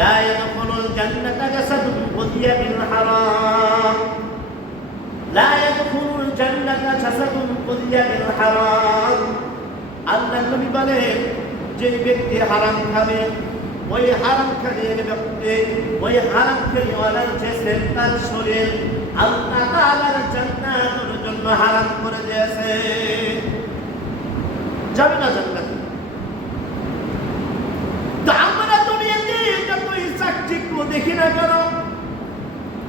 লা ইয়াদখুলুল জান্নাতা জাসাদুন গুযিয়া বিল হারাম লা ইয়াদখুলুল জান্নাতা জাসাদুন গুযিয়া বিল হারাম। আল্লাহর নবী বলেন যে ব্যক্তি হারাম খাবে ওই হারাম খানের ব্যক্তি ওই হারাম খেয়েওয়ালার যে তার শরীর আল্লাহ তাআলার জান্নাতের জন্য হারাম করে দিয়েছে, যাবে না জান্নাতে। তো আমরা দুনিয়াতে যতই চাকচিক্য দেখি না কেন,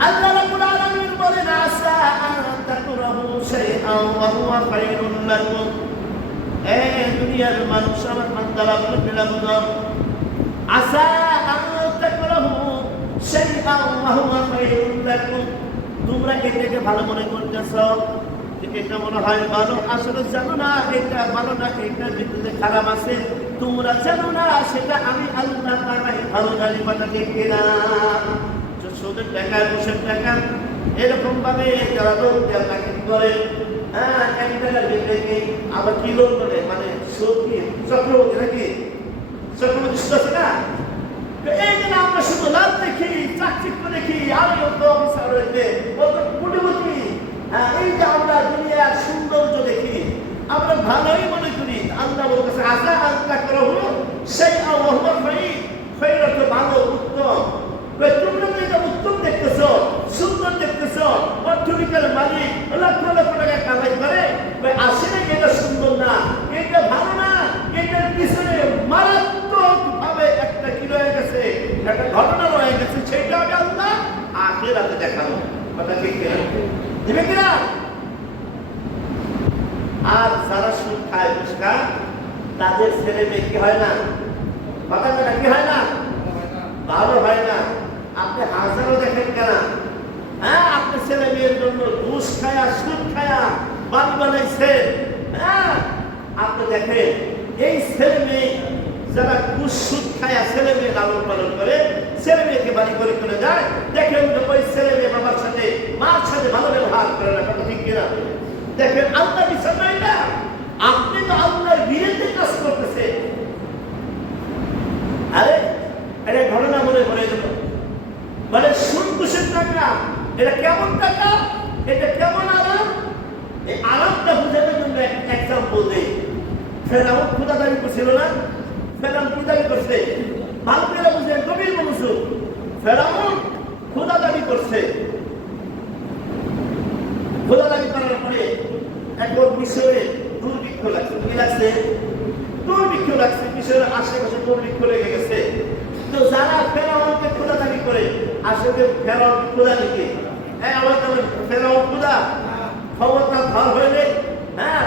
আল্লাহ রাব্বুল আলামিন বলেন আসা আন তাকরাহু শাইআন ওয়া হুয়া খায়রুল লাকুম। দুনিয়ার মানুষ আমার বান্দারা বলেন আসা আন তাকরাহু শাইআন ওয়া হুয়া খায়রুল লাকুম। তোমরা এটাকে ভালো মনে করতেছো, এটা মনে হয় ভালো, আসলে জানো না এটা ভালো না, এটার ভিতরে খারাপ আছে, তোমরা জানো না সেটা আমি আল্লাহ তাআলাই ভালো জানি। কথা ঠিক কিনা? সুদের টাকা ঘুষের টাকা এরকম ভাবে যারা লোক টাকা করে, এক টাকার ভিতরে আবার কি লোক করে, মানে সুদ কি চক্রবর্তী নাকি চক্রবর্তী সুদ আছে না। এই যে আমরা শুধু লাভ দেখি, চাকচিক্য দেখি, আমি অফিসার রয়েছে কোটিপতি, এই যে আমরা দুনিয়ার সৌন্দর্য দেখি, আমরা ভালোই মনে করি। আল্লাহ বলতেছে আসা আল্লাহ করা হলো সেই আহ্বান ভালো উত্তম। তোমরা তো এটা উত্তম দেখতেছ, সুন্দর দেখতেছ, অর্থনীতির মালিক লক্ষ লক্ষ টাকা কামাই করে, আসলে এটা সুন্দর না, এটা ভালো না, এটার পিছনে মারাত্মক ভাবে একটা কি রয়ে গেছে, একটা ঘটনা রয়ে গেছে, সেটা আমি আল্লাহ আখিরাতে দেখাবো। কথা ঠিক কিনা? দিবে কিনা? আর যারা সুদ খায় ঘুষ খায় তাদের ছেলে মেয়ে কি হয় না, কথা কি হয় না, ভালো হয় না। আপনি হাজারও দেখেন কেন, আপনার ছেলে মেয়ের জন্য ঘুষ খায়া সুদ খায়া বাড়ি বানাইছে। আপনি দেখেন এই ছেলে মেয়ে যারা ঘুষ সুদ খায়া ছেলে মেয়ে লালন পালন করে, ছেলে মেয়েকে বাড়ি করে করে যায়, দেখেন ওই ছেলে মেয়ে বাবার সাথে মার সাথে ভালো ব্যবহার করে না। কথা ঠিক কিনা? দেখেন আল্লাহ বিচার নাই না, আপনি তো আল্লাহর বিরুদ্ধে কাজ করতেছে। আরে এটা ঘটনা মনে করে দেব, মানে সুদ ঘুষের টাকা এটা কেমন টাকা, এটা কেমন আরাম, এই আরামটা বুঝানোর জন্য এক্সাম্পল দেই। ফেরাউন ক্ষুধাদারি করছিল না, ফেরাউন ক্ষুধাদারি করছে, ভালো করে বুঝলেন, গভীর মনোযোগ। ফেরাউন ক্ষুধাদারি করছে, ক্ষুধাদারি করার পরে এখন মিশরে দুর্ভিক্ষ লাগছে। কি লাগছে? দুর্ভিক্ষ লাগছে। মিশরের আশেপাশে দুর্ভিক্ষ লেগে গেছে। তো যারা ফেরাউনকে ক্ষুধাদারি করে, আসলে ফেরাউন ক্ষুধা নাকি? আমার ফেরাউন ক্ষুধা ক্ষমতা ধর হইলে,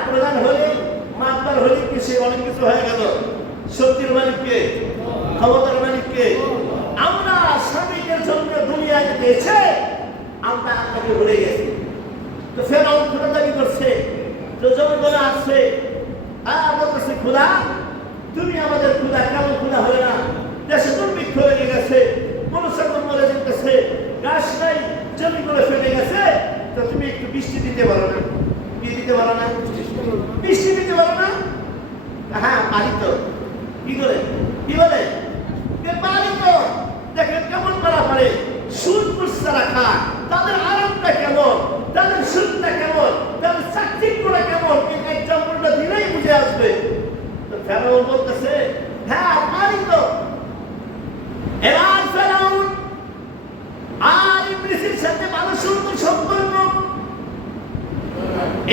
প্রধান হইলে, মাতবার হইলে কিছু অনেক কিছু হয়ে গেল। শক্তির মালিককে, ক্ষমতার মালিককে আমরা স্বামীদের জন্য দুনিয়ায় দিয়েছে, আমরা আপনাকে ভুলে গেছি। তো ফেরাউন ক্ষুধাদারি করছে, তো জনগণে আসছে, বলতেছে ক্ষুধা, তুমি আমাদের ক্ষুধা কেমন ক্ষুধা হবে না, দেশে দুর্ভিক্ষ লেগে গেছে, মনুষ্যত্ব মরে যেতেছে, গাছ নাই, জমিগুলো ফেলে গেছে, তো তুমি একটু বৃষ্টি দিতে পারো না? কি দিতে পারো না? বৃষ্টি দিতে পারো না? পারি তো। কি করে? কি বলে? পারি তো। দেখেন কেমন করা পারে, সুদ পুষা রাখা, তাদের আরামটা কেমন, তাদের সুদটা কেমন, তাদের চাকচিক্যটা কেমন, এই এক্সাম্পলটা দিলেই বুঝে আসবে। তো ফেরাউন বলতেছে পারি তো। এবার ফেরাউন আর ইবলিসের সাথে ভালো সুন্দর সম্পর্ক।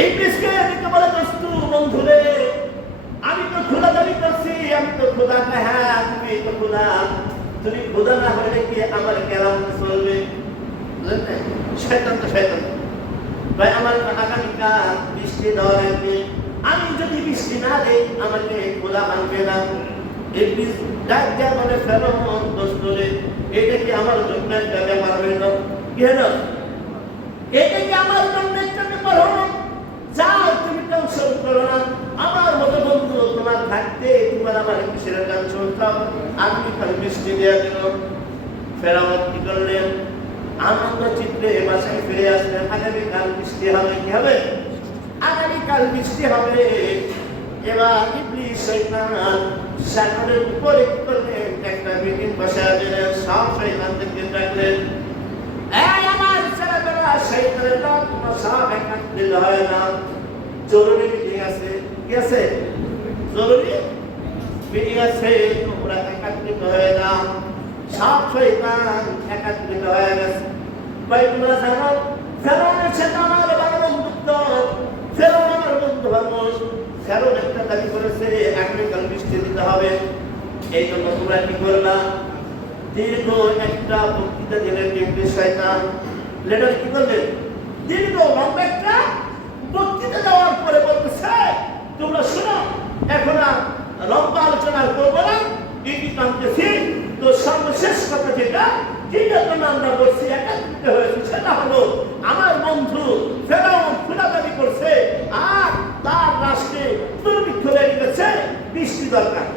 ইবলিসকে দেখে বলে, দোস্তু বন্ধুরে, আমি তো ক্ষুধাদারি করছি, আমি তো ক্ষুধা না, তুমি তো ক্ষুধা, তুমি ক্ষুধা না হলে কি আমার কেরাম চলবে? শয়তান তো শয়তান ভাই, আমার আগামীকাল বৃষ্টি দেওয়া লাগবে, আমি যদি বৃষ্টি না দেই আমাকে ক্ষুধা মানবে না। ইবলিস ডাক দেয়া বলে, ফেরাউন দোস্তরে, এটা কি আমার জন্য একটা ব্যাপার হইল? কি হলো? এটা কি আমার জন্য একটা ব্যাপার হলো? যাও, তুমি টেনশন করো না, আমার মতো বন্ধু তোমার থাকতে তোমার আমার কিসের টেনশন চাও, আমি খালি বৃষ্টি দেওয়া দিল। ফেরাউন কি করলেন? আনন্দ চিত্রে বাসায় ফিরে আসলেন। আগামীকাল বৃষ্টি হবে। কি হবে? আগামীকাল বৃষ্টি হবে। এবার ইবলিস শয়তান সাগরের উপরে কি করলেন? একটা মিটিং বসায় দিলেন। সব শয়তানদেরকে ডাকলেন, এই আমার ছেলেমেয়েরা শয়তানের দল, তোমরা সব একত্রিত হয় না, জরুরি মিটিং আছে। কি আছে? জরুরি মিটিং আছে, তোমরা একত্রিত হয়ে যাও। সব শয়তান একত্রিত হয়ে গেছে। ভাই তোমরা জানো ফেরাউনের সাথে আমার ভালো বন্ধুত্ব, ফেরাউন আমার বন্ধু মানুষ। ফেরাউন একটা দাবি করেছে আগামীকাল বৃষ্টি দিতে হবে, এই জন্য তোমরা কি করলা? দীর্ঘ একটা বক্তৃতা দিলেন ইবলিস শয়তান। লেটার কি করলেন? দীর্ঘ লম্বা একটা বক্তৃতা দেওয়ার পরে বলতেছে, তোমরা শোনো, এখন আর লম্বা আলোচনা করবো না, ইঙ্গিত টানতেছি। তো সর্বশেষ কথা যেটা আমরা বলছি একত্রিত হয়েছে, সেটা হলো আমার বন্ধু ফেরাউন খোদা দাবি করছে আর তার রাষ্ট্রে দুর্ভিক্ষ লেগে গেছে, বৃষ্টি দরকার।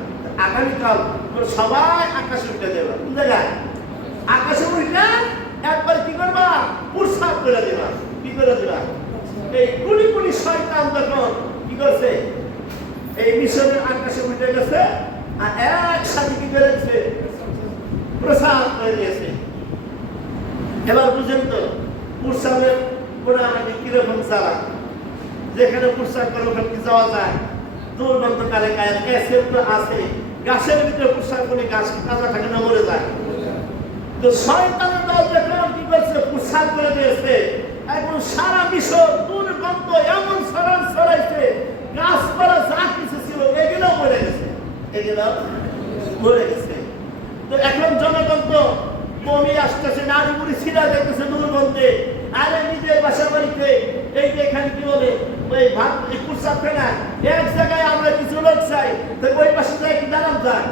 আগামীকাল সবাই আকাশে উঠে দেবা। কোন জায়গায়? আকাশে উঠে একবার কি করবা? প্রসাদ করে দেবা। কি করে দেবা? এই কুড়ি কুড়ি শয়তান যখন কি করছে, এই মিশরের আকাশে উঠে গেছে আর একসাথে কি করেছে? প্রসাদ করে দিয়েছে। এবার বুঝেন তো প্রসাদের মোটামুটি কিরকম চালা, যেখানে প্রসাদ করে ওখানে কি যাওয়া যায়? দুর্গন্ধকালে গ্যাসের তো আছে, গাছের ভিতরে প্রসাদ করে গাছ কি তাজা থাকে না, মরে যায়। তো শয়তানের দল যখন কি করছে? প্রসাদ করে দিয়েছে। এখন সারা বিশ্ব দুর্গন্ধ এমন ছড়াইছে, গাছপালা যা কিছু ছিল এগুলো মরে গেছে, এগুলো মরে গেছে। তো এখন জনগণ তো কমে আসতেছে, নারী বুড়ি ছিঁড়া যাইতেছে দুর্গন্ধে। আরে নিজের বাসার বাড়িতে এই যে এখানে কি বলে ওই ভাত প্রসাদ ফেনা, এক জায়গায় আমরা কিছু লোক চাই, তো ওই পাশে যাই কি দাঁড়ান যায়,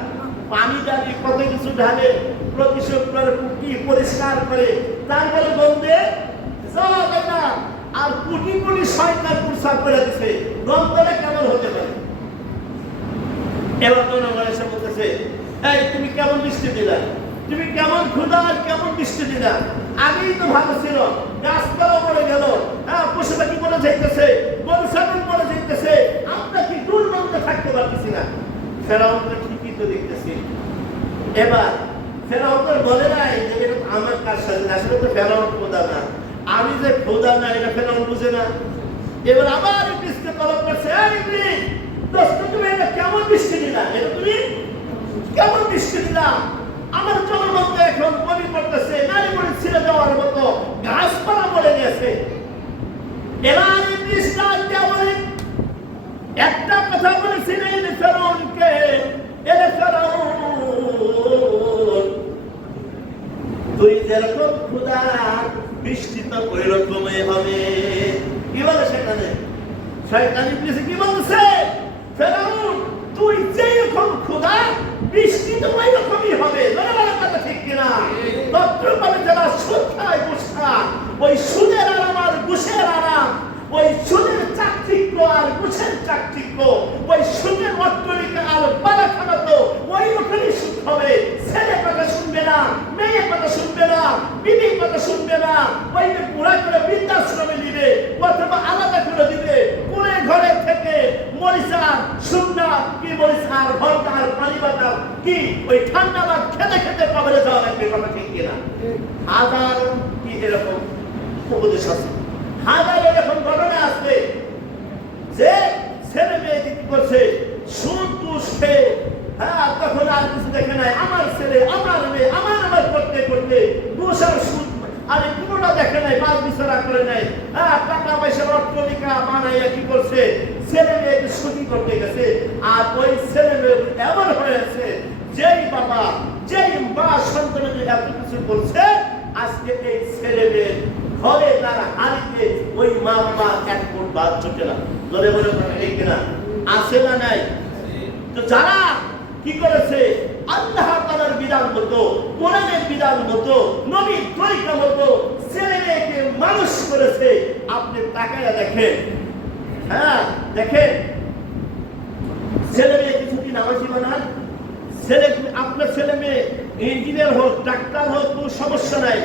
পানি ডালি কত কিছু ঢালে, প্রতিশোধ করে, কুটি পরিষ্কার করে, তারপরে গন্ধে যাওয়া যায় না। আর কোটি কোটি শয়তান প্রসাদ করে দিচ্ছে, গন্ধটা কেমন হতে পারে? এবার জনগণ এসে বলতেছে, এই তুমি কেমন বৃষ্টি দিলা? তুমি কেমন ক্ষুধা আর কেমন বৃষ্টি দিলা? আগেই তো ভালো ছিল, গাছপালা মরে গেল, পশু পাখি মরে যাইতেছে, গরু ছাগল মরে যাইতেছে, আমরা কি দুর্গন্ধে থাকতে পারতেছি না। ফেরাউন তো ঠিকই তো দেখতেছি। এবার ফেরাউন তো বলে নাই যে এটা আমার কাজ সাথে, আসলে তো ফেরাউন খোদা না, আমি যে খোদা না এটা ফেরাউন বুঝে না। এবার আবার ইবলিসকে তলব করছে, এই ইবলিস দোস্ত তুমি এটা কেমন বৃষ্টি দিলা? এটা তুমি কেমন বৃষ্টি দিলা? আমার জনগণ তো এখন বমি করতেছে, নারী বলি ছিঁড়ে দেওয়ার মতো গাছপালা মরে গেছে। এবার ইবলিস ডাক দিয়া বলে, একটা কথা বলেছিলেন ফেরাউনকে, এরে ফেরাউন তুই যেরকম খোদা বৃষ্টি তো ওই রকমই হবে। কি বলে সেখানে? শয়তান ইবলিস কি বলছে? ফেরাউন তুই যেরকম খোদা বৃষ্টি তো ওই রকমই হবে। কথা ঠিক কিনা? তত্ত্বপালে যারা সুদ খায়, ঘুষ খায়, ওই সুদের আরাম আর ঘুষের আরাম, ওই সুদের চাকচিক্য আর ঘুষের চাকচিক্য, ওই সুদের অট্টালিকা আর বালাখানা তো ওই রকমই সুদ হবে। ছেলে কথা শুনবে না, মেয়ে কথা শুনবে না, বিবি কথা শুনবে না, ওই যে পুরা করে বৃদ্ধাশ্রমে দিবে অথবা আলাদা করে দিবে। কোনে ঘরে থেকে মরিচার শুকনা কি মরিচার ভর্তার পানি বাটার কি ওই ঠান্ডা ভাত খেতে খেতে কবরে যাওয়া লাগবে। কথা ঠিক কিনা? হাজার কি এরকম উপদেশ আছে, হাজার এরকম ঘটনা আসবে যে ছেলে মেয়ে কি করছে, সুদ দুষ খেয়ে, তখন আর কিছু দেখে নাই, আমার ছেলে আমার মেয়ে আমার করতে করতে দুষ আর সুদ আরে কোনোটা দেখে নাই, বাদ বিচারা করে নাই, টাকা পয়সার অট্টালিকা বানাইয়া কি করছে, ছেলে মেয়েকে সুখী করতে গেছে। আর ওই ছেলে মেয়ে এমন হয়েছে, যেই বাবা যেই মা সন্তানকে এত কিছু করছে, আজকে এই ছেলে মেয়ে ঘরে তারা হারিতে ওই মা বাবা এক ফুট বাদ চোখে না ধরে বলে এই কিনা আছে না নাই? তো যারা কি করেছে আল্লাহ তাআলার বিধান মতো, কোরআনের বিধান মতো, নবীর তরিকা মতো ছেলে মেয়েকে মানুষ করেছে, আপনি তাকায়া দেখেন, দেখেন ছেলে মেয়ে কিছুদিন নামাজি বানান, ছেলে আপনার ছেলে মেয়ে ইঞ্জিনিয়ার হোক, ডাক্তার হোক, কোনো সমস্যা নাই।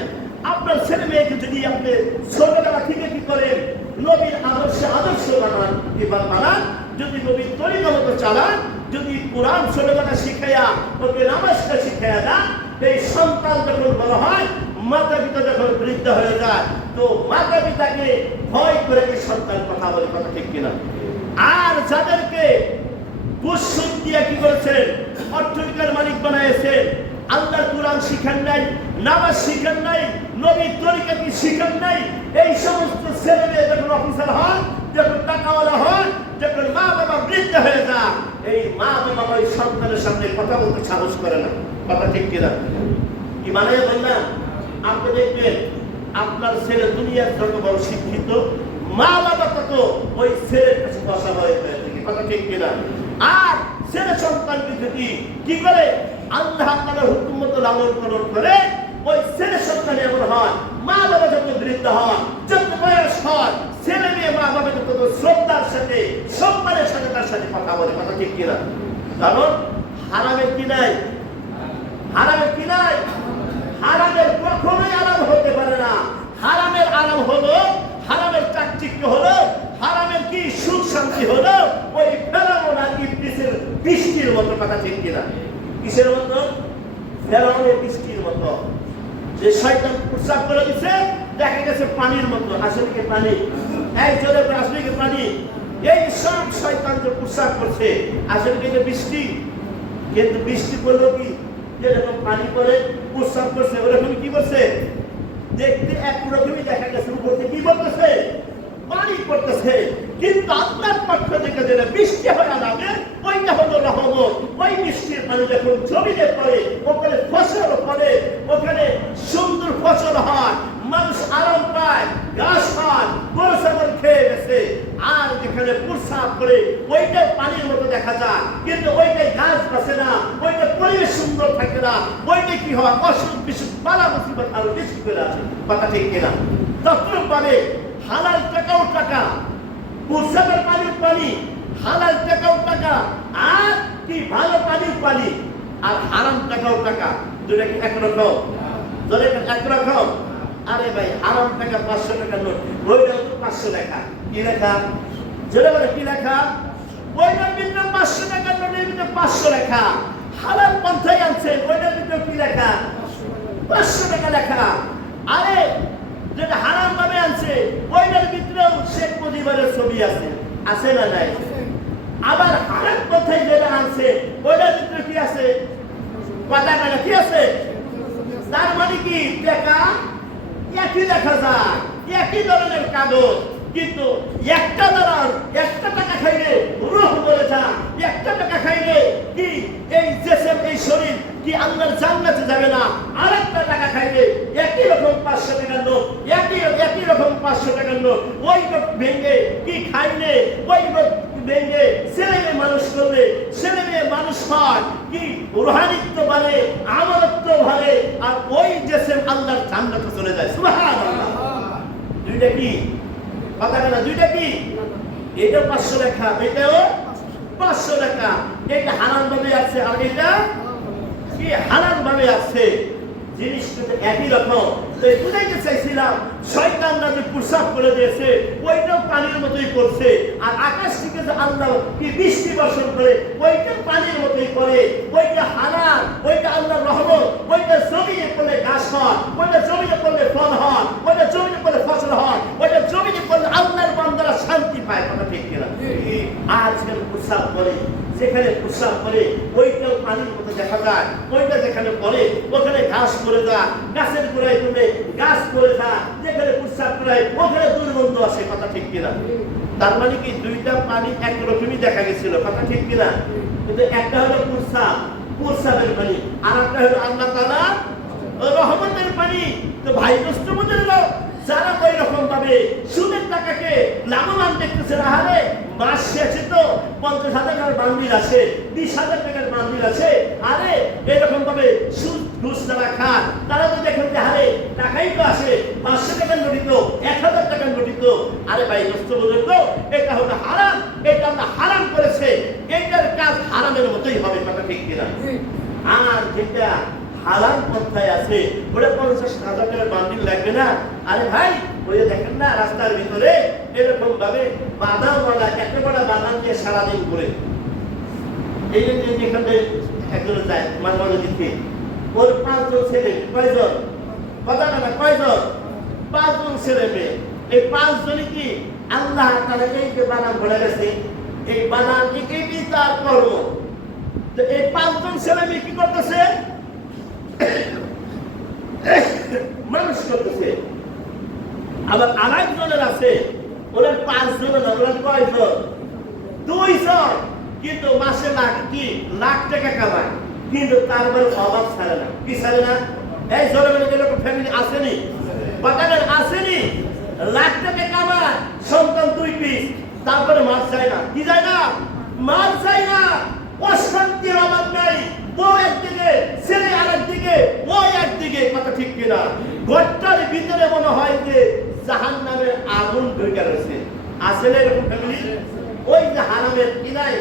আপনার ছেলে মেয়েকে যদি আপনি ছোটবেলা থেকে কি করেন, নবীর আদর্শ বানান, এবার বানান, যদি নবীর তরিকা মতো চালান, যদি কোরআন ছোটবেলা শিখাইয়া ওকে নামাজটা শিখাইয়া দেন, এই সন্তান যখন বড় হয়, মাতা পিতা যখন বৃদ্ধ হয়ে যায়, তো মাতা পিতাকে ভয় করে এই সন্তান কথা বলে, কথা ঠিক কিনা? আর যাদেরকে ঘুষ দিয়ে কি করেছেন, অর্থনীতির মালিক বানাইছেন, আল্লাহর কোরআন শিখান নাই, নামাজ শিখান নাই, নবীর তরিকা কি শিখান নাই, এই সমস্ত ছেলেমেয়ে যখন অফিসার হন, যখন টাকাওয়ালা হন, যখন মা বাবা বৃদ্ধ হয়ে যায়, এই মা বাবা ওই সন্তানের সামনে কথা বলতে সাহস করে না, কথা ঠিক কিনা? কি মানে বললাম, আপনি দেখবেন আপনার ছেলে দুনিয়ার যত বড় শিক্ষিত, মা বাবা তত ওই ছেলের কাছে বসা হয়ে থাকে, কথা ঠিক কিনা? আর ছেলে সন্তানকে যদি কি করে আল্লাহ তাআলার হুকুম মতো লালন পালন করে, ওই ছেলে সন্তান এমন হয়, মা বাবা যত বৃদ্ধ হয়, যত বয়স হয়, ছেলে মেয়ে মা বাবা যত শ্রদ্ধার সাথে সম্মানের সাথে তার সাথে কথা বলে, কথা ঠিক কিনা? কারণ হারামের কি নাই, হারামের কি নাই, হারামের কখনোই আরাম হতে পারে না। হারামের আরাম হলো, হারামের চাকচিক্য হলো, হারামের কি সুখ শান্তি হলো, ওই ফেরাউন আর ইবলিসের বৃষ্টির মতো, কথা ঠিক কিনা? কিসের মতো? ফেরাউনের বৃষ্টির মতো, যে শয়তান প্রস্রাব করে দিচ্ছে, দেখা গেছে পানির মতো, আসলে কি পানি? এই জলে আসলে কি পানি? এই সব শয়তান যে প্রস্রাব করছে, আসলে কি বৃষ্টি? কিন্তু বৃষ্টি করলো কি, যেরকম পানি করে প্রস্রাব করছে, ওরকম কি করছে? দেখতে একরকমই দেখা গেছে, উপর থেকে কি বলতেছে? পানি পড়তেছে। কিন্তু আল্লাহর পক্ষ থেকে যেটা বৃষ্টি হয়ে যাবে, ওইটা হলো রহমত। ওই বৃষ্টির পানি যখন জমিতে পড়ে, ওখানে ফসল ফলে, ওখানে সুন্দর ফসল হয়, মানুষ আরাম পায়, গাছ হয়, গরু ছাগল খেয়ে গেছে। আর যেখানে প্রস্রাব করে ওইটা পানির মতো দেখা যায়, কিন্তু ওইটা গাছ বাঁচে না, ওইটা পরিবেশ সুন্দর থাকে না, ওইটা কি হয়, অসুখ বিসুখ বালা মুসিবত আরো বেশি করে আছে, কথা ঠিক কিনা? তখন পাবে হালাল টাকাও টাকা, প্রস্রাবের পানির পানি, হালাল টাকাও টাকা, আর কি ভালো পানির পানি, আর হারাম টাকাও টাকা, দুটা কি একরকম? যদি একরকম, আরে ভাই হারাম টাকা 500 টাকার নোট, ওইটাও তো 500 লেখা, কি লেখা? যেটা বলে কি লেখা? ওইটার ভিতরে 500 টাকার নোটের ভিতরে 500 লেখা। হালাল পন্থায় আনছে, ওইটার ভিতরে কি লেখা? 500 টাকা লেখা। আরে যেটা হারাম ভাবে আনছে, ওইটার ভিতরেও শেখ মুজিবের ছবি আছে, আছে না নাই? আবার হারাম পন্থায় যেটা আনছে, ওইটার ভিতরে কি আছে? পতাকা কি আছে? তার মানে কি টাকা একই দেখা যায়, একই ধরনের কাগজ, কিন্তু একটা দ্বারা একটা টাকা খাইলে রূহ বলে যা, একটা টাকা খাইলে কি এই জিসম, এই শরীর কি আল্লাহর জান্নাতে যাবে না। আরেকটা টাকা খাইলে একই রকম 500 টাকার নোট, একই রকম 500 টাকার নোট, ওই নোট ভেঙে কি খাইলে, ওই নোট ভেঙে ছেলে মেয়ে মানুষ করলে ছেলে মেয়ে মানুষ হয়, কি রুহানিত্ব বাড়ে, আমানত্ব বাড়ে, আর ওই জিসম আল্লাহর জান্নাতে চলে যায়। সুবহানাল্লাহ। দুইটা কি কথা বলা? দুইটা কি? এটা 500 লেখা, এটাও 500 লেখা। এটা হারাম ভাবে আছে, আর এটা কি হারাম ভাবে আছে। জিনিসটা একই রকম। বুঝাইতে চাইছিলাম, শয়তানরা যে প্রস্রাব করে দিয়েছে, ওইটাও পানির মতোই করছে। আর আকাশ থেকে যে আল্লাহ কি বৃষ্টি বর্ষণ করে, ওইটা পানির মতোই করে। ওইটা হালাল, ওইটা আল্লাহর রহমত। ওইটা জমিনে পড়লে ঘাস হয়, ওইটা জমিনে পড়লে ফল হয়, ওইটা জমিনে পড়লে ফসল হয়, ওইটা জমিনে পড়লে আল্লাহর বান্দারা শান্তি পায়, কথা ঠিক কিনা? আজকাল প্রস্রাব করে, যেখানে প্রস্রাব করে ওইটাও পানির মতো দেখা যায়, ওইটা যেখানে পড়ে ওখানে ঘাস পড়ে যায়, গাছের গোড়ায় পড়লে গাছ পড়ে যায়, যেখানে প্রস্রাব করে ওখানে দুর্গন্ধ আসে, কথা ঠিক কিনা? তার মানে কি দুইটা পানি একরকমই দেখা গেছিল, কথা ঠিক কিনা? কিন্তু একটা হলো প্রস্রাব, প্রস্রাবের পানি, আর একটা হলো আল্লাহ তাআলার রহমতের পানি। তো ভাই দোস্ত বোঝেন, যারা ওই রকম ভাবে সুদের টাকাকে লাভবান দেখতেছে, আরে মাস শেষে তো 50,000 টাকার বান্ডিল আছে, 20,000 টাকার বান্ডিল আছে, আরে এরকম ভাবে সুদ ঘুষ যারা খান, তারা তো দেখেন যে আরে টাকাই তো আসে, 500 টাকার নোটিত, 1000 টাকার নোটিত। আরে ভাই দোস্ত বোঝেন, তো এটা হলো হারাম, এটা আমরা হারাম করেছে, এটার কাজ হারামের মতোই হবে, কথা ঠিক কিনা? আর যেটা হালাল পন্থায় আছে, ওটা 50,000 টাকার বান্ডিল লাগবে না। আরে ভাই ওই দেখেন না রাস্তার ভিতরে এরকম ভাবে বাদামওয়ালা একটা বড় বাদাম দিয়ে সারাদিন ঘুরে, এই যে যেখানে একজন যায় মাঝে মাঝে দিতে, ওর 5 জন ছেলে, কয়জন? কথা না কয়জন? 5 জন ছেলে মেয়ে। এই 5 জনই কি আল্লাহ তাআলা এই যে বানান বলে গেছে, এই বানান এই বিচার কর্ম। তো এই 5 জন ছেলে মেয়ে কি করতেছে? মানুষ করতেছে। আবার আরেকজনের আছে, ওনার 5 জনের না, ওনার কয়জন? 2 জন। কিন্তু মাসে লাখ টাকা কামায়, কিন্তু তারপরে অভাব ছাড়ে না। কি ছাড়ে না? এই জনগণের এরকম ফ্যামিলি আসেনি? বাগানের আসেনি? লাখ টাকা কামায়, সন্তান 2 পিস, তারপরে মাছ চায় না। কি যায় না? মাছ চায় না। অশান্তির অভাব নাই। বউ একদিকে, ছেলে আরেকদিকে, ওই একদিকে। কথা ঠিক কিনা? ঘরটার ভিতরে মনে হয় যে জাহান্নামের আগুন ঢুকে রয়েছে। আছে না এরকম ফ্যামিলি? ওই যে হারামের কি নাই?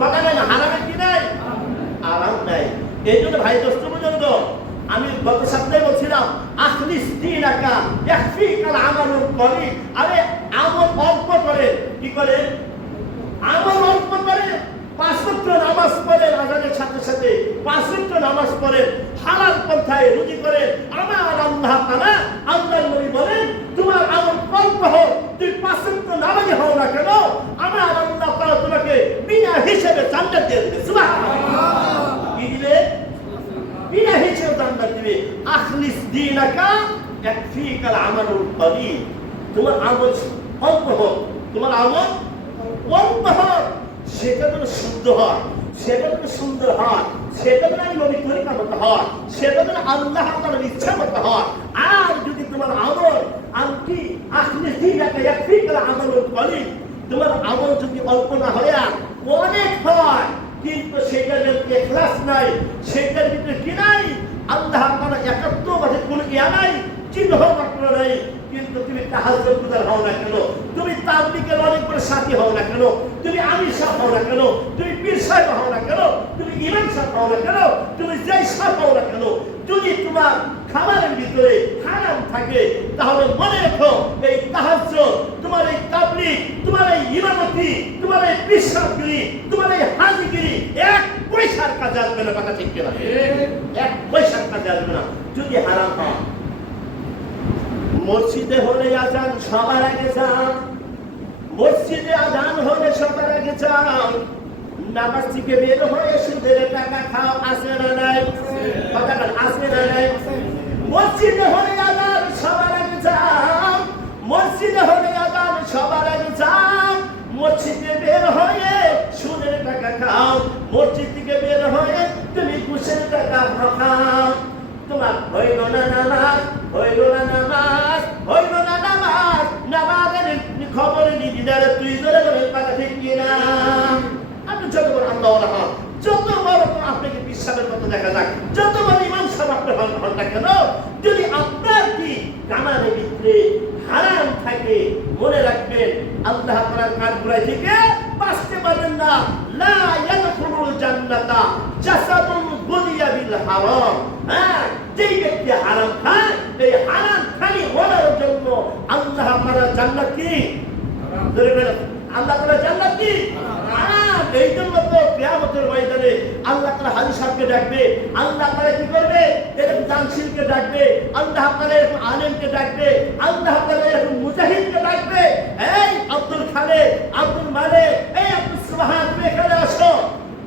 কথা না, হারামের কি নাই? আরাম নাই। এই জন্য ভাই দোস্ত বুজুর্গ, আমি গত সপ্তাহে বলছিলাম আখলিস দীনাকা ইয়াকফিকাল আমালুল কলিল। আরে আমল অল্প করে, কি করে? আমল অল্প করে। 5 ওয়াক্ত নামাজ পড়ে, আযানের সাথে সাথে 5 ওয়াক্ত নামাজ পড়ে, হালাল পন্থায় রুজি করে। আমার আল্লাহ তাআলা, আল্লাহর নবী বলেন, তোমার আমল অল্প হোক, তুই 5 ওয়াক্ত নামাজি হও না কেন, আমার আল্লাহ তাআলা তোমাকে বিনা হিসেবে জান্নাত দিয়ে দেবে। সুবহানাল্লাহ। কি দিবে? বিনা হিসেবে জান্নাত দিবে। আখলিস দীনাকা ইয়াকফিকাল আমালুল কলিল। তোমার আমল অল্প হোক, তোমার আমল অল্প হোক, সেটা যেন শুদ্ধ হয়, সেটা যেন সুন্দর হয়, সেটা যেন আমি নবী তরিকা মতো হয়, সেটা যেন আল্লাহ তাআলার ইচ্ছা মতো হয়। আর যদি তোমার আমল আনকি আখলিস দীনাকা ইয়াকফিকাল আমালুল কলিল, তোমার আমল যদি অল্প না হয়, অনেক হয়, কিন্তু সেটার ভিতরে ইখলাস নাই, সেটার ভিতরে কি নাই? আল্লাহ তাআলা একাত্মবাদের কোনো ইয়া নাই, চিহ্ন মাত্র নাই। কিন্তু তুমি তাহাজ্জুদ গুজার হও না কেন, তুমি তাবলীগের অনেক বড় সাথী হও না কেন, তুমি আমির সাহেব হও না কেন, তুমি পীর সাহেব হও না কেন, তুমি ইমাম সাহেব হও না কেন, তুমি যেই সাহেব হও না কেন, যদি তোমার খাবারের ভিতরে হারাম থাকে, তাহলে মনে রেখো এই তাহাজ্জুদ, তোমার এই তাবলীগ, তোমার এই ইমামতি, তোমার এই পেশাগিরি, তোমার এই হাজিগিরি 1 পয়সার কাজে আসবে না। কথা ঠিক কিনা? 1 পয়সার কাজে আসবে না যদি হারাম হয়। মসজিদে হলে আজান সবার আগে যান, মসজিদে আজান হলে সবার আগে যান। নামাজ থেকে বের হয়ে সুদের টাকা খাও, আছে না নাই? কথাটা আছে না নাই? মসজিদে হলে আজান সবার আগে যান, মসজিদে হলে আজান সবার আগে যান। মসজিদে বের হয়ে সুদের টাকা খাও, মসজিদ থেকে বের হয়ে তুমি ঘুষের টাকা খাও। তোমার হইল না নামাজ, হইল না নামাজ, হইল না নামাজ। নামাজের খবর নিজেদের তুই ধরে ধরে কথা ঠিক কিনা? আপনি যত বড় আল্লাহ হন, যত বড় আপনাকে বিশ্বাসের মতো দেখা যাক, যত বড় ইমাম সাহেব আপনি হন না কেন, যদি আপনার কি কামানের ভিতরে হারাম থাকে, মনে রাখবেন আল্লাহ তাআলার কাজগুলাই থেকে বাঁচতে পারবেন না। লা ইয়াদখুলুল জান্নাতা জাসাদুন গুলিয়া বিল হারাম। হ্যাঁ, যেই ব্যক্তি হারাম খায়, এই হারাম খালি হওয়ার জন্য আল্লাহ তাআলা জান্নাত কি আল্লাহ তাআলা জান্নাত কি হারাম। এই জন্য তো কিয়ামতের ময়দানে আল্লাহ তাআলা হাজী সাহেবকে ডাকবে, আল্লাহ তাআলা কি করবে? এরকম জানশীলকে ডাকবে, আল্লাহ তাআলা এরকম আলেমকে ডাকবে, আল্লাহ তাআলা এরকম মুজাহিদকে ডাকবে। এই আব্দুল খালেক, আব্দুল মালিক, এই আব্দুল সুবহান, তুমি এখানে আসো,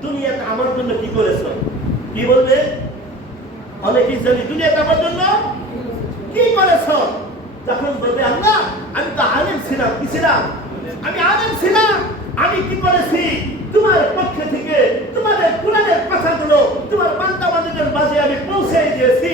দুনিয়াতে আমার জন্য কি করেছো? কি বলবে? অনেকেই জানি দুনিয়াতে আমার জন্য কি করেছো? তখন বলবে আল্লাহ আমি তো আলেম ছিলাম। কি ছিলাম? আমি আলেম ছিলাম। আমি কি করেছি? তোমার পক্ষ থেকে তোমাদের কোরআনের কথাগুলো তোমার বান্দা-বান্দীদের মাঝে আমি পৌঁছে দিয়েছি।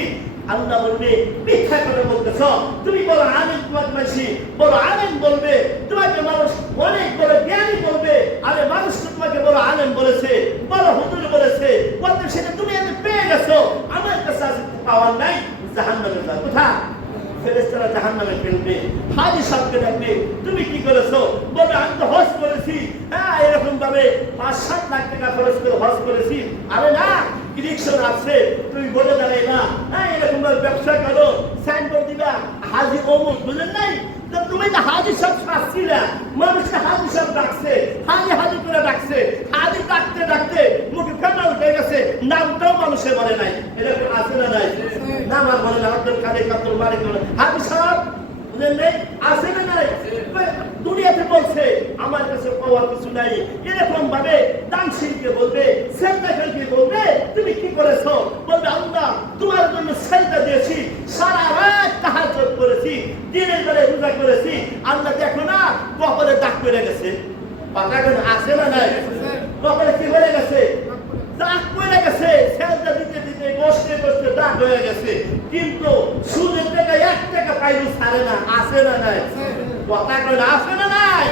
আল্লাহ বলবে মিথ্যা করে বলতেছ, তুমি বড় আলেম, তোমার মাঝে বড় আলেম বলবে, তোমাকে মানুষ অনেক বড় জ্ঞানী বলবে। আরে মানুষ তো তোমাকে বড় আলেম বলেছে, বড় হুজুর বলেছে, বলতে সেটা তুমি এত পেয়ে গেছো, আমার কাছে আজ পাওয়ার নাই, জাহান্নামে যাও। কোথায়? ফেরেশতারা জাহান্নামে ফেলবে। হাজী সাহেবকে ডাকবে, তুমি কি করেছো? বলবে আমি তো হজ করেছি। হ্যাঁ, এরকম ভাবে 5-7 লাখ টাকা খরচ করে হজ করেছি। আরে না, ইলেকশন আছে, তুমি বলে দাঁড়াই না, হ্যাঁ এরকম ভাবে ব্যবসা করো, সাইনবোর্ড দিবা হাজী অমুক, বুঝলেন নাই? তো তুমি তো হাজি সব শাস্ত্রীরা মানুষকে হাজি সব ডাকছে, হাজি হাজি করে ডাকছে, হাজি ডাকতে ডাকতে মুখে ফেনা উঠে গেছে, নামটাও মানুষে বলে নাই। এরকম আছে না নাই? নাম আর বলে না, আব্দুল খালিক, আব্দুল মালিক বলে হাজি সাহেব নেই, আছে না নাই? দুনিয়াতে বলছে আমার কাছে পাওয়ার কিছু নাই, এরকম ভাবে দানশীলকে বলবে, সেজদাকারীকে বলবে তুমি কি করেছো? বলবে আল্লাহ তোমার জন্য সেজদা দিয়েছি, সারা রাত তাহাজ্জুদ করেছি, দিনের বেলা রোজা করেছি, আল্লাহ দেখো না কপালে দাগ পড়ে গেছে। কথা কেন আছে না নাই? কপালে কি হয়ে গেছে? দাগ পড়ে গেছে, সেজদা দিতে দিতে কষ্টে কষ্টে দাগ হয়ে গেছে, কিন্তু সুদের টাকা 1 টাকা পাইলো ছাড়ে না। আছে না নাই? কথা কেন আছে না নাই?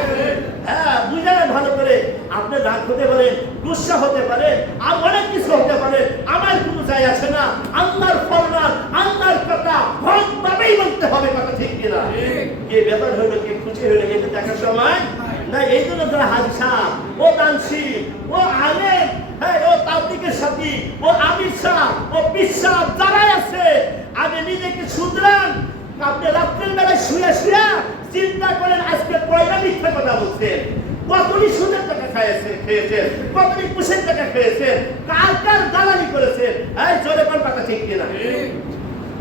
হ্যাঁ, বুঝলেন ভালো করে। আপনি রাগ হতে পারেন, গুসা হতে পারেন, আর অনেক কিছু হতে পারে, আমার কোনো যায় আসে না। আল্লাহর ফরমান, আল্লাহর কথা হক ভাবেই বলতে হবে, কথা ঠিক কিনা? কে বেদার হইলো, কে খুশি হইলো, এটা দেখার সময় না। এই জন্য যারা হাজি সাহেব, ও দানশীল, ও আলেম, হ্যাঁ, ও তাবলীগের সাথী, ও আমির সাহেব, ও পীর সাহেব যারাই আছে, আগে নিজেকে শুধরান। আপনি রাত্রের বেলায় শুয়ে শুয়ে চিন্তা করেন আজকে কয়টা মিথ্যা কথা বলছেন, কতটি সুদের টাকা খেয়েছেন, কতটি কুশের টাকা খেয়েছেন, কার কার দালালি করেছেন। এই জোরে কোন কথা ঠিক কিনা?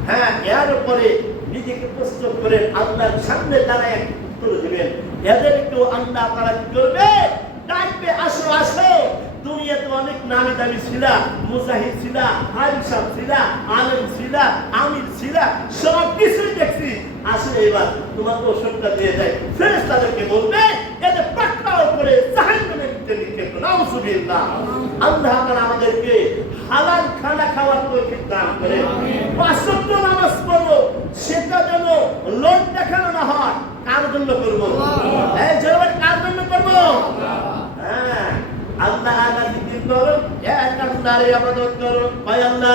হ্যাঁ, এর উপরে নিজেকে প্রস্তুত করে আল্লাহর সামনে দাঁড়ায় উত্তর দিবেন। এদেরকেও আল্লাহ তারা কি করবে? ডাকবে, আসো আসো। দুনিয়াতে অনেক নামি দামি ছিলা, মুজাহিদ ছিলা, হাজি সাহেব ছিলা, আলেম ছিলা, আমির ছিলা, সব কিছুই দেখছি। আসলে এবার তোমাকে ওষুধটা দিয়ে দেয়, ফেরেশতাদেরকে বলবে এদের পাকড়াও করে জাহান্নামের ভিতরে নিক্ষেপ করো। নাউযুবিল্লাহ। আল্লাহ তাআলা আমাদেরকে হালাল খানা খাওয়ার তৌফিক দান করে। 5 ওয়াক্ত নামাজ পড়ো, সেটা যেন লোক দেখানো না হয়। কার জন্য করবো? এই জন্য কার জন্য করবো? হ্যাঁ, আল্লাহ আল্লাহ জিকির করো, এক আল্লাহর ইবাদত করো। ভাই আল্লাহ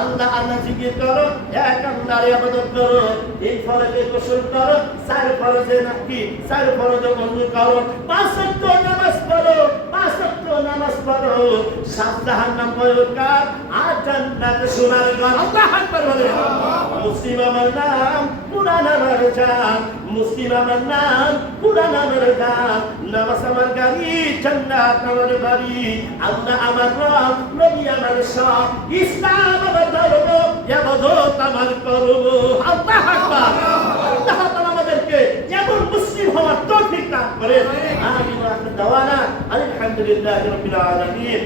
আল্লাহ আল্লাহ জিকির করো, এক আল্লাহর ইবাদত করো। এই ফরজে গোসল করো, 4 ফরজে নাকি 4 ফরজে ওযু করো, 5 ওয়াক্ত নামাজ পড়ো, 5 ওয়াক্ত নামাজ পড়ো। 7 জাহান্নাম পয়কার, 8 জান্নাতে সোনার ঘর। আল্লাহু আকবার বলে। মুসলিম আমার নাম, কুরআন আমার জান। মুসলিম আমার নাম, কুরআন আমার জান। নামাজ আমার গাড়ি, জান্নাত আমার বাড়ি। আল্লাহ আমার রব, নবী আমার সব, ইসলাম আমার ধর্ম, ইবাদত আমার করব। আল্লাহু আকবার। আল্লাহ তাআলা আমাদেরকে এমন মুসলিম হওয়ার তৌফিক দান করেন। আমিন ওয়া আখির দাওয়ানা আলহামদুলিল্লাহি রাব্বিল আলামিন।